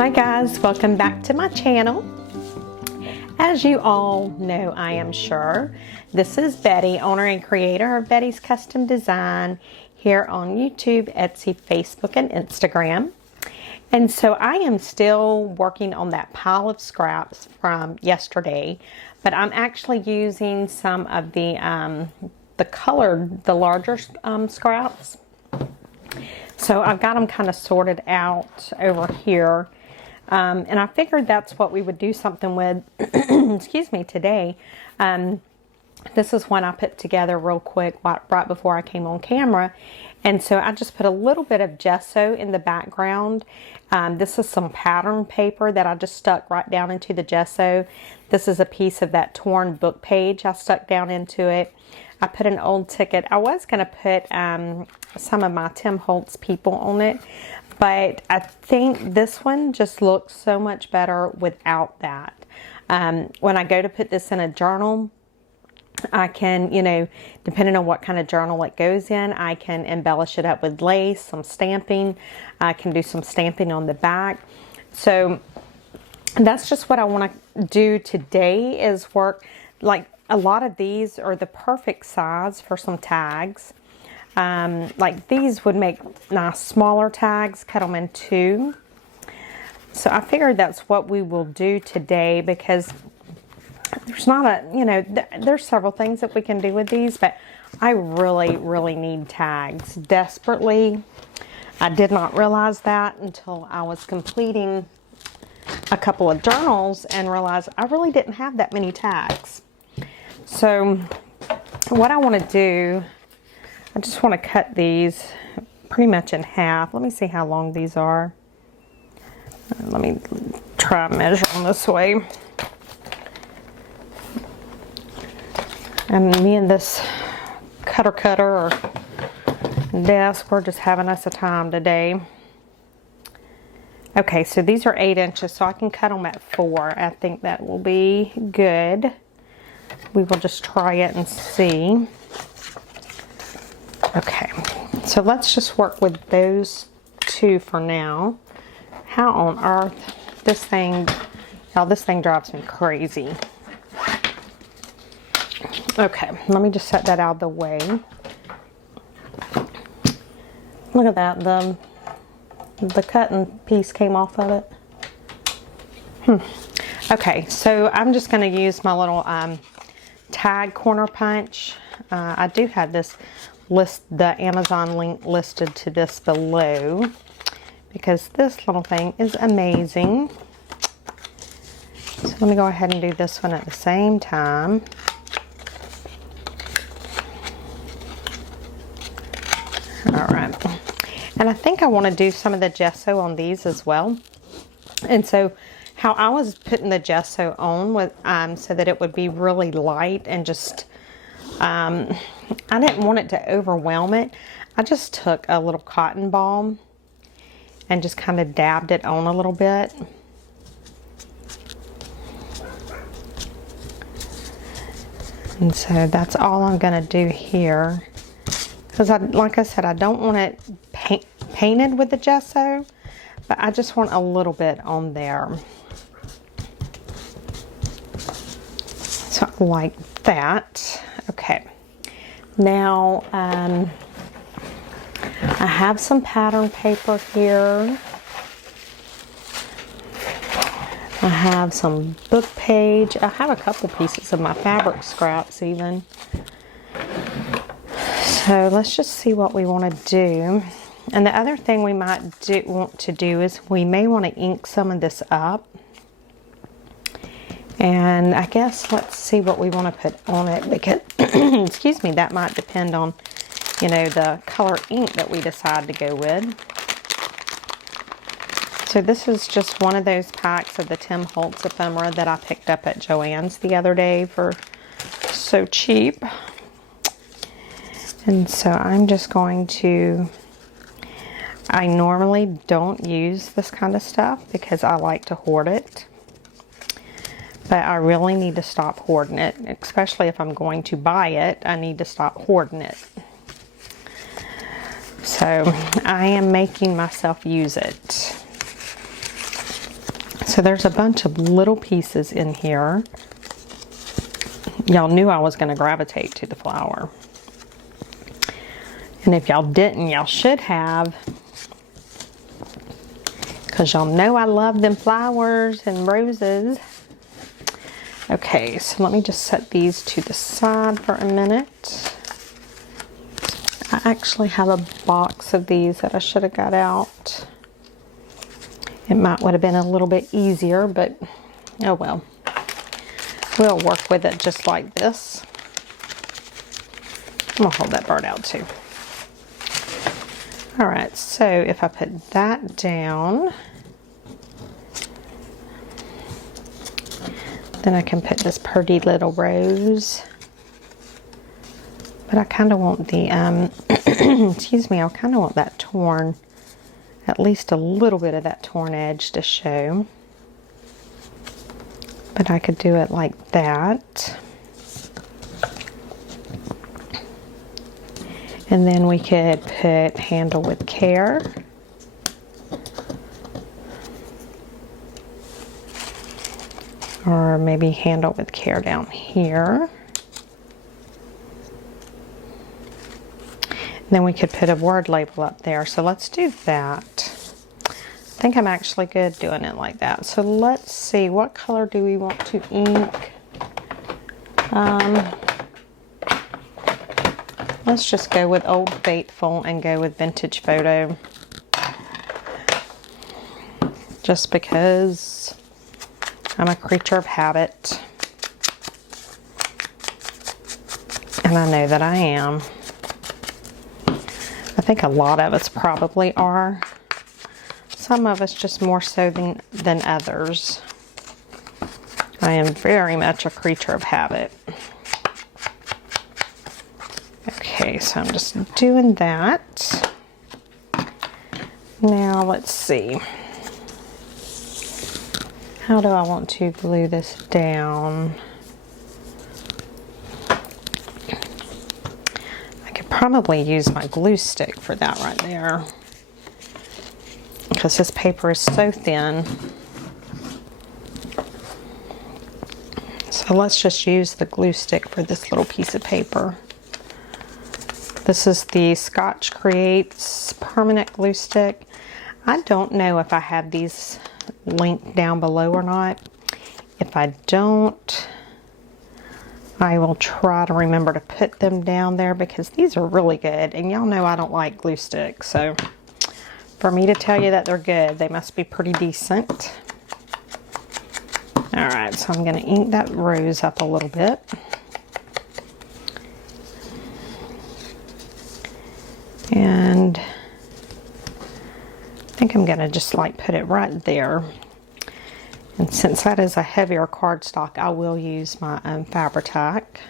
Hi guys, welcome back to my channel. As you all know, I am sure, this is Betty, owner and creator of Betty's Custom Design here on YouTube, Etsy, Facebook, and Instagram. And so I am still working on that pile of scraps from yesterday, but I'm actually using some of the larger scraps. So I've got them kind of sorted out over here. And I figured that's what we would do something with, excuse me, today. This is one I put together real quick right before I came on camera. And so I just put a little bit of gesso in the background. This is some pattern paper that I just stuck right down into the gesso. This is a piece of that torn book page I stuck down into it. I put an old ticket. I was going to put some of my Tim Holtz people on it, but I think this one just looks so much better without that. When I go to put this in a journal, I can, depending on what kind of journal it goes in, I can embellish it up with lace, some stamping. I can do some stamping on the back. So that's just what I want to do today, is work. Like, a lot of these are the perfect size for some tags. Like these would make nice smaller tags, cut them in two. So I figured that's what we will do today, because there's not a, there's several things that we can do with these, but I really need tags desperately. I did not realize that until I was completing a couple of journals and realized I really didn't have that many tags. So what I want to do, I just want to cut these pretty much in half. Let me see how long these are. Let me try and measure them this way. And me and this cutter or desk, we're just having us a time today. Okay, so these are 8 inches, so I can cut them at 4. I think that will be good. We will just try it and see. Okay, so let's just work with those two for now. How on earth, this thing drives me crazy. Okay, let me just set that out of the way. Look at that, the cutting piece came off of it. Okay, so I'm just going to use my little tag corner punch. I do have this the Amazon link listed to this below, because this little thing is amazing. So let me go ahead and do this one at the same time. Alright, and I think I want to do some of the gesso on these as well. And so how I was putting the gesso on with so that it would be really light and just I didn't want it to overwhelm it. I just took a little cotton ball and just kind of dabbed it on a little bit. And so that's all I'm going to do here. Because like I said, I don't want it painted with the gesso, but I just want a little bit on there. So like that. Okay. Now, I have some pattern paper here. I have some book page. I have a couple pieces of my fabric scraps even. So let's just see what we want to do. And the other thing we might want to do is we may want to ink some of this up. And I guess let's see what we want to put on it, because, excuse me, that might depend on, the color ink that we decide to go with. So this is just one of those packs of the Tim Holtz Ephemera that I picked up at Joann's the other day for so cheap. And so I'm just going to, I normally don't use this kind of stuff because I like to hoard it. But I really need to stop hoarding it, especially if I'm going to buy it. I need to stop hoarding it. So I am making myself use it. So there's a bunch of little pieces in here. Y'all knew I was going to gravitate to the flower. And if y'all didn't, y'all should have. Because y'all know I love them flowers and roses. Okay, so let me just set these to the side for a minute. I actually have a box of these that I should have got out. It would have been a little bit easier, but oh well. We'll work with it just like this. I'm gonna hold that bird out too. All right, so if I put that down, then I can put this pretty little rose. But I kind of want the, excuse me, I kind of want that torn, at least a little bit of that torn edge to show. But I could do it like that. And then we could put handle with care. Or maybe handle with care down here. And then we could put a word label up there. So let's do that. I think I'm actually good doing it like that. So let's see, what color do we want to ink? Let's just go with Old Faithful and go with Vintage Photo. Just because I'm a creature of habit. And I know that I am. I think a lot of us probably are. Some of us just more so than others. I am very much a creature of habit. Okay, so I'm just doing that. Now let's see. How do I want to glue this down? I could probably use my glue stick for that right there, because this paper is so thin. So let's just use the glue stick for this little piece of paper. This is the Scotch Creates permanent glue stick. I don't know if I have these linked down below or not. If I don't, I will try to remember to put them down there, because these are really good. And y'all know I don't like glue sticks, so for me to tell you that they're good, they must be pretty decent. All right, so I'm going to ink that rose up a little bit. And I think I'm going to just like put it right there. And since that is a heavier cardstock, I will use my Fabri-Tac.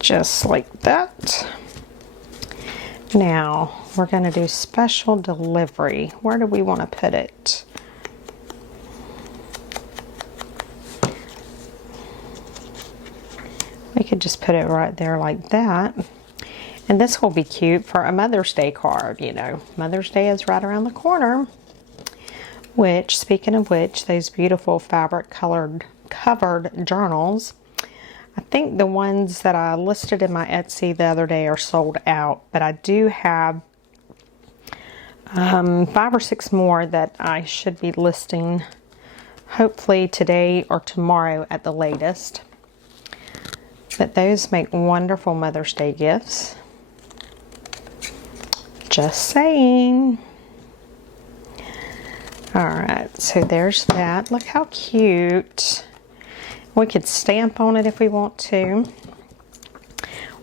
Just like that. Now we're going to do special delivery. Where do we want to put it? We could just put it right there like that. And this will be cute for a Mother's Day card, you know. Mother's Day is right around the corner. Which, speaking of which, those beautiful fabric covered journals, I think the ones that I listed in my Etsy the other day are sold out. But I do have 5 or 6 more that I should be listing hopefully today or tomorrow at the latest. But those make wonderful Mother's Day gifts. Just saying. Alright, so there's that. Look how cute. We could stamp on it if we want to.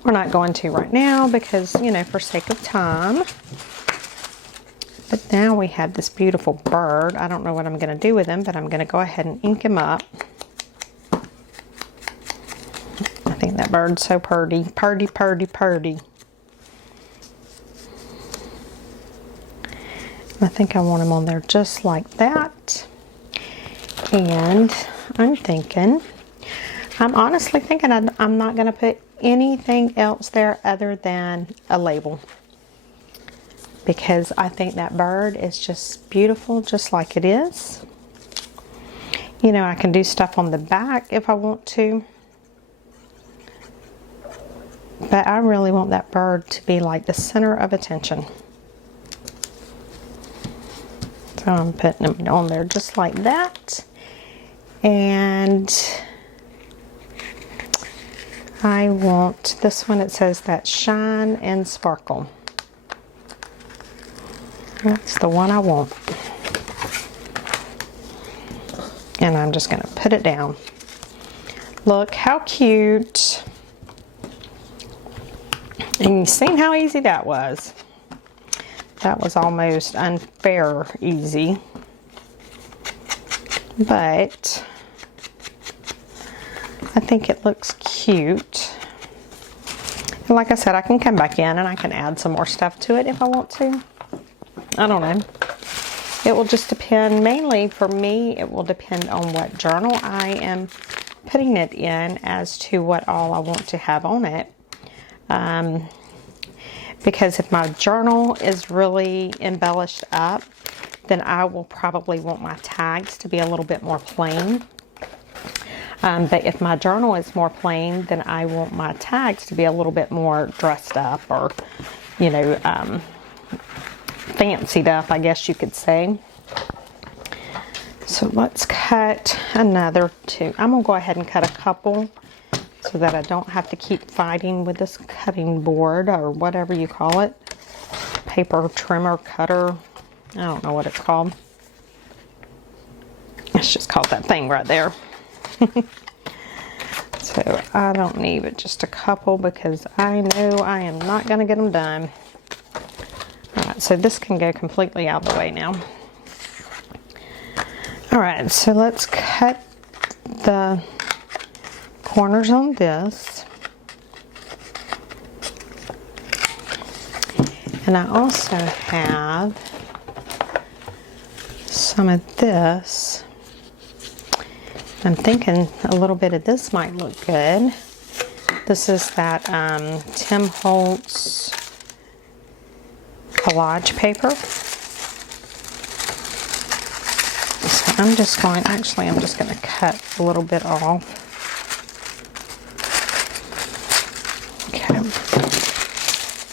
We're not going to right now because, you know, for sake of time. But now we have this beautiful bird. I don't know what I'm going to do with him, but I'm going to go ahead and ink him up. I think that bird's so purty. Purty, purty, purty. I think I want him on there just like that. And I'm honestly thinking I'm not going to put anything else there other than a label, because I think that bird is just beautiful just like it is. You know, I can do stuff on the back if I want to, but I really want that bird to be like the center of attention. So I'm putting them on there just like that. And I want this one, it says that shine and sparkle. That's the one I want. And I'm just going to put it down. Look how cute. And you've seen how easy that was. That was almost unfair easy. But I think it looks cute. And like I said, I can come back in and I can add some more stuff to it if I want to. I don't know. It will just depend. Mainly for me, it will depend on what journal I am putting it in as to what all I want to have on it. Because if my journal is really embellished up, then I will probably want my tags to be a little bit more plain. But if my journal is more plain, then I want my tags to be a little bit more dressed up, or, you know, fancied up, I guess you could say. So let's cut another two. I'm going to go ahead and cut a couple so that I don't have to keep fighting with this cutting board, or whatever you call it. Paper trimmer, cutter. I don't know what it's called. It's just called that thing right there. So I don't need but just a couple, because I know I am not going to get them done. Alright, so this can go completely out of the way now. Alright, so let's cut the corners on this. And I also have some of this. I'm thinking a little bit of this might look good. This is that Tim Holtz collage paper. So I'm just going to cut a little bit off. Okay.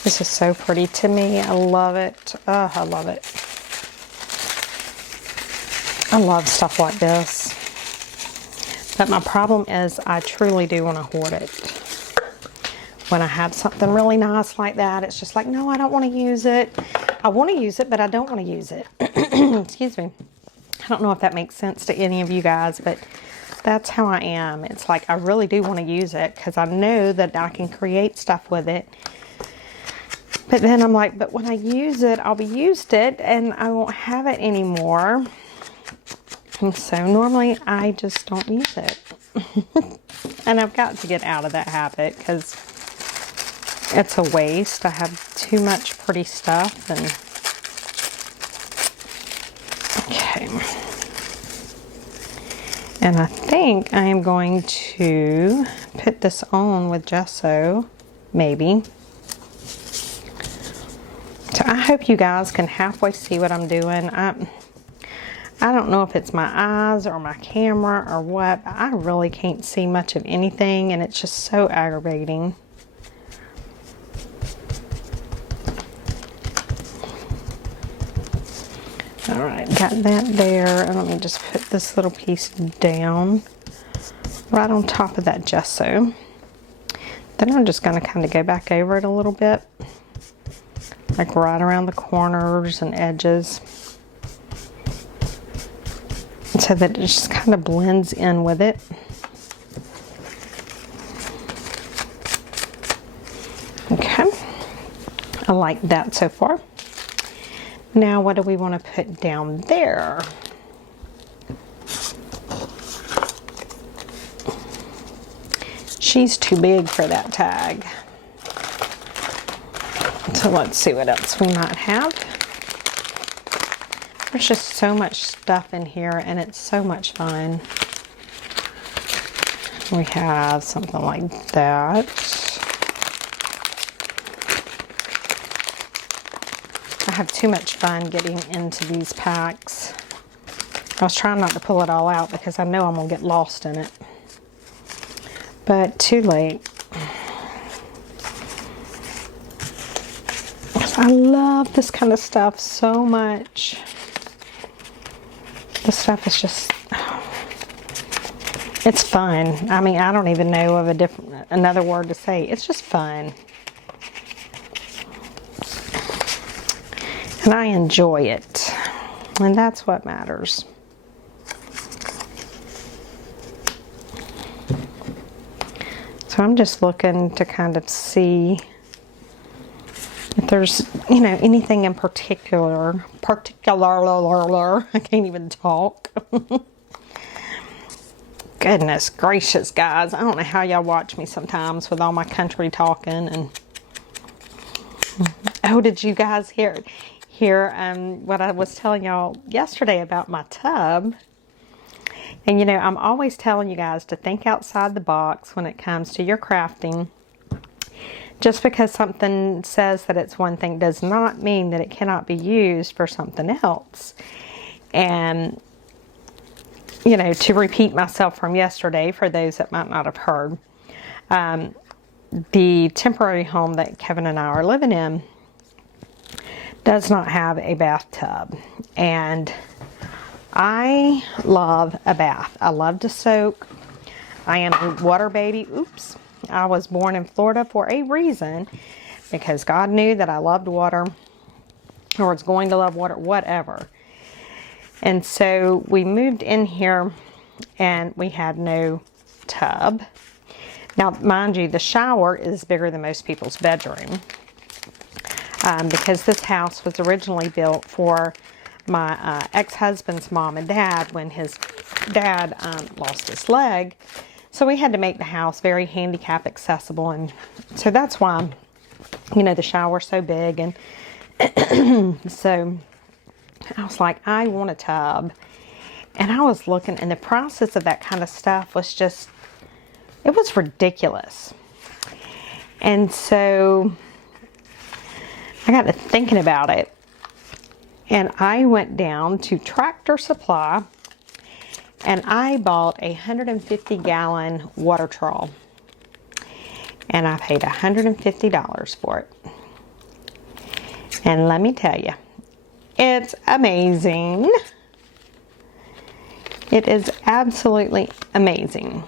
This is so pretty to me. I love it. Oh, I love it. I love stuff like this. But my problem is I truly do want to hoard it. When I have something really nice like that, it's just like, no, I don't want to use it. I want to use it, but I don't want to use it. Excuse me. I don't know if that makes sense to any of you guys, but that's how I am. It's like I really do want to use it because I know that I can create stuff with it. But then I'm like, but when I use it, I'll be used it and I won't have it anymore. And so normally I just don't use it. And I've got to get out of that habit because it's a waste. I have too much pretty stuff. And okay. And I think I am going to put this on with gesso, maybe. So I hope you guys can halfway see what I'm doing. I don't know if it's my eyes or my camera or what, but I really can't see much of anything, and it's just so aggravating. Alright, got that there, and let me just put this little piece down right on top of that gesso. Then I'm just going to kind of go back over it a little bit, like right around the corners and edges, so that it just kind of blends in with it. Okay, I like that so far. Now what do we want to put down there? She's too big for that tag. So let's see what else we might have. There's just so much stuff in here and it's so much fun. We have something like that. have too much fun getting into these packs. I was trying not to pull it all out because I know I'm going to get lost in it. But too late. I love this kind of stuff so much. This stuff is just, it's fun. I mean, I don't even know of another word to say. It's just fun. And I enjoy it. And that's what matters. So I'm just looking to kind of see if there's, you know, anything in particular, I can't even talk. Goodness gracious, guys. I don't know how y'all watch me sometimes with all my country talking. And oh, did you guys hear what I was telling y'all yesterday about my tub? And, you know, I'm always telling you guys to think outside the box when it comes to your crafting. Just because something says that it's one thing does not mean that it cannot be used for something else. And, you know, to repeat myself from yesterday, for those that might not have heard, the temporary home that Kevin and I are living in does not have a bathtub. And I love a bath. I love to soak. I am a water baby. Oops. I was born in Florida for a reason, because God knew that I loved water, or was going to love water, whatever. And so we moved in here and we had no tub. Now, mind you, the shower is bigger than most people's bedroom, because this house was originally built for my ex-husband's mom and dad when his dad lost his leg. So we had to make the house very handicap accessible, and so that's why, you know, the shower's so big. And so I was like, I want a tub. And I was looking, and the prices of that kind of stuff was just, it was ridiculous. And so I got to thinking about it, and I went down to Tractor Supply and I bought a 150-gallon water trough, and I paid $150 for it. And let me tell you, it's amazing. It is absolutely amazing.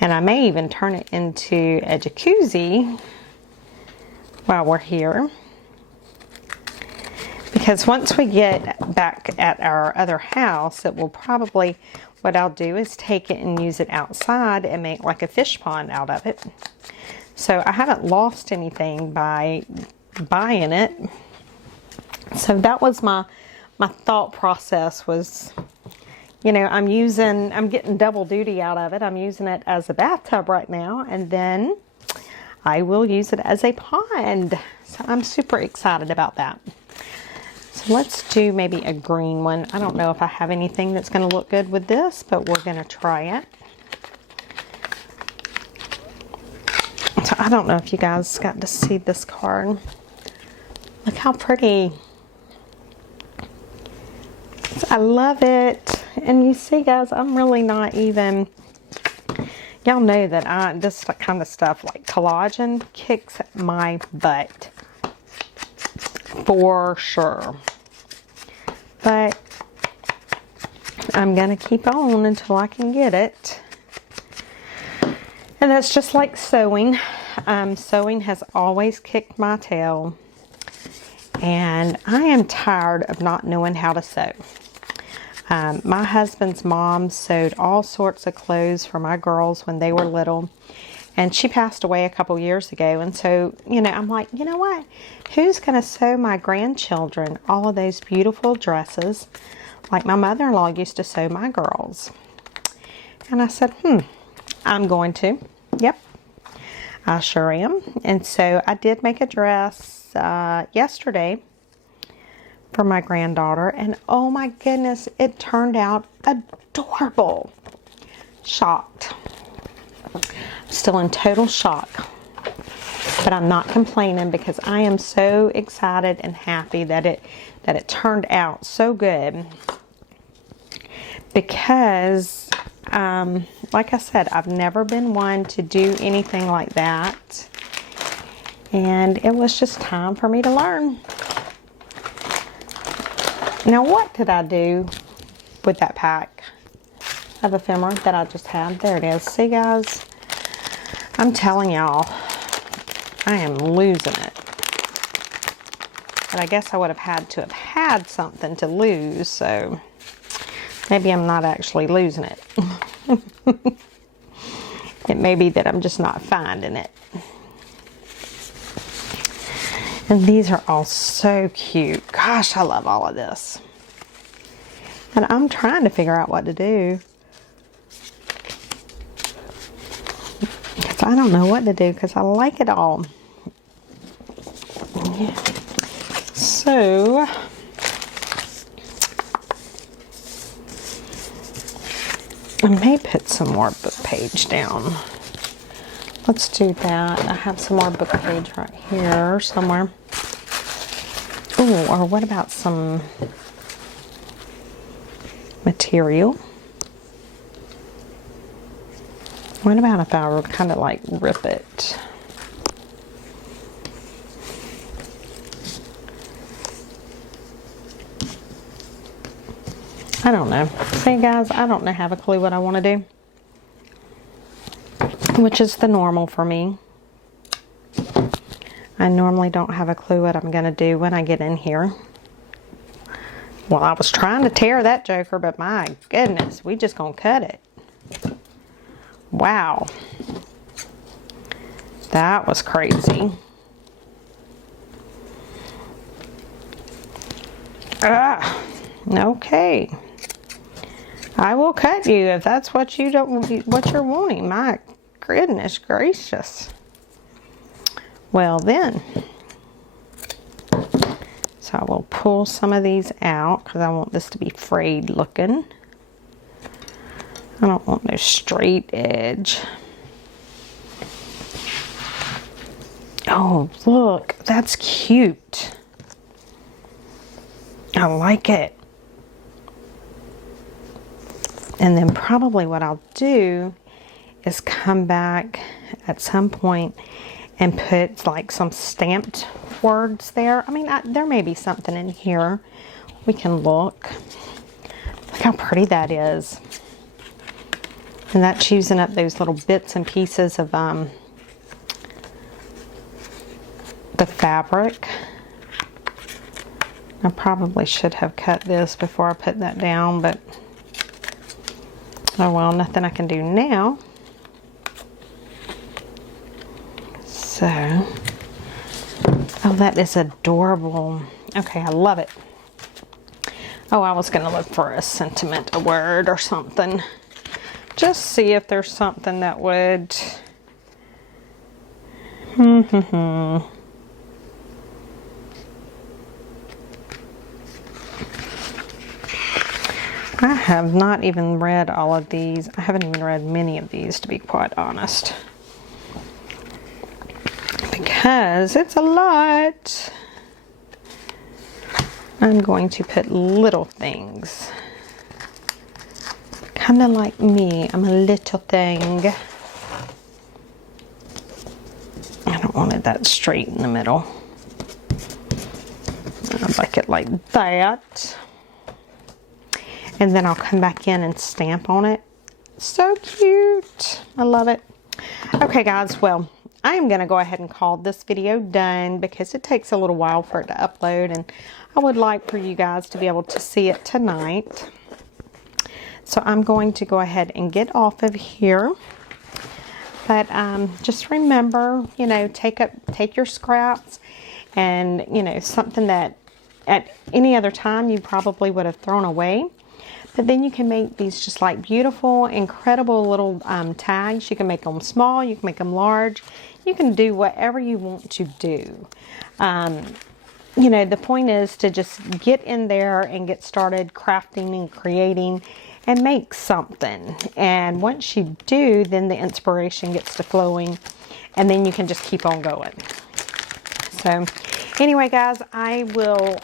And I may even turn it into a jacuzzi while we're here. Because once we get back at our other house, it will probably, what I'll do is take it and use it outside and make like a fish pond out of it. So I haven't lost anything by buying it. So that was my thought process was, you know, I'm getting double duty out of it. I'm using it as a bathtub right now, and then I will use it as a pond. So I'm super excited about that. So let's do maybe a green one. I don't know if I have anything that's going to look good with this, but we're going to try it. So I don't know if you guys got to see this card. Look how pretty. I love it. And you see, guys, I'm really not even, y'all know that this kind of stuff like collaging kicks my butt for sure. But I'm gonna keep on until I can get it. And that's just like sewing. Sewing has always kicked my tail, and I am tired of not knowing how to sew. My husband's mom sewed all sorts of clothes for my girls when they were little, and she passed away a couple years ago. And so, you know, I'm like, you know what? Who's going to sew my grandchildren all of those beautiful dresses like my mother-in-law used to sew my girls? And I said, I'm going to. Yep, I sure am. And so I did make a dress yesterday for my granddaughter, and oh my goodness, it turned out adorable. Shocked. Still in total shock. But I'm not complaining because I am so excited and happy that it turned out so good. Because, like I said, I've never been one to do anything like that. And it was just time for me to learn. Now, what did I do with that pack of ephemera that I just had? There it is. See, guys? I'm telling y'all, I am losing it. But I guess I would have had to have had something to lose, so maybe I'm not actually losing it. It may be that I'm just not finding it. And these are all so cute. Gosh, I love all of this. And I'm trying to figure out what to do. Because I don't know what to do because I like it all. Yeah. So, I may put some more book page down. Let's do that. I have some more book page right here somewhere. Oh, or what about some material? What about if I were kind of like rip it? I don't know. See, guys, I don't have a clue what I want to do. Which is the normal for me. I normally don't have a clue what I'm going to do when I get in here. Well, I was trying to tear that joker, but my goodness, we just gonna cut it. Wow. That was crazy. Okay. I will cut you if that's what you don't, what you're wanting. My goodness gracious. Well then, so I will pull some of these out because I want this to be frayed looking. I don't want no straight edge. Oh, look, that's cute. I like it. And then probably what I'll do is come back at some point and put like some stamped words there. I mean, there may be something in here. We can look. Look how pretty that is. And that's using up those little bits and pieces of the fabric. I probably should have cut this before I put that down, but oh well, nothing I can do now. So, oh, that is adorable. Okay, I love it. Oh, I was going to look for a sentiment, a word or something. Just see if there's something that would... I have not even read all of these. I haven't even read many of these, to be quite honest. Because it's a lot. I'm going to put little things. Kind of like me. I'm a little thing. I don't want it that straight in the middle. I'd like it like that. And then I'll come back in and stamp on it. So cute. I love it. Okay, guys. Well, I am going to go ahead and call this video done because it takes a little while for it to upload. And I would like for you guys to be able to see it tonight. So I'm going to go ahead and get off of here. But just remember, you know, take your scraps and, you know, something that at any other time you probably would have thrown away. But then you can make these just like beautiful, incredible little tags. You can make them small, you can make them large. You can do whatever you want to do. You know, the point is to just get in there and get started crafting and creating and make something. And once you do, then the inspiration gets to flowing and then you can just keep on going. So anyway, guys, I will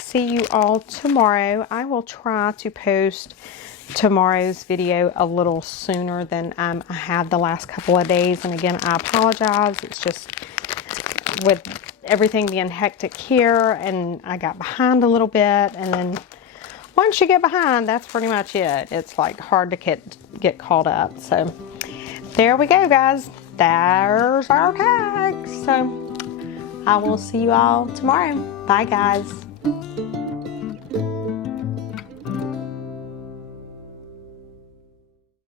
see you all tomorrow. I will try to post tomorrow's video a little sooner than I have the last couple of days. And again, I apologize. It's just with everything being hectic here, and I got behind a little bit. And then once you get behind, that's pretty much it. It's like hard to get caught up. So there we go, guys. There's our tag. So I will see you all tomorrow. Bye, guys.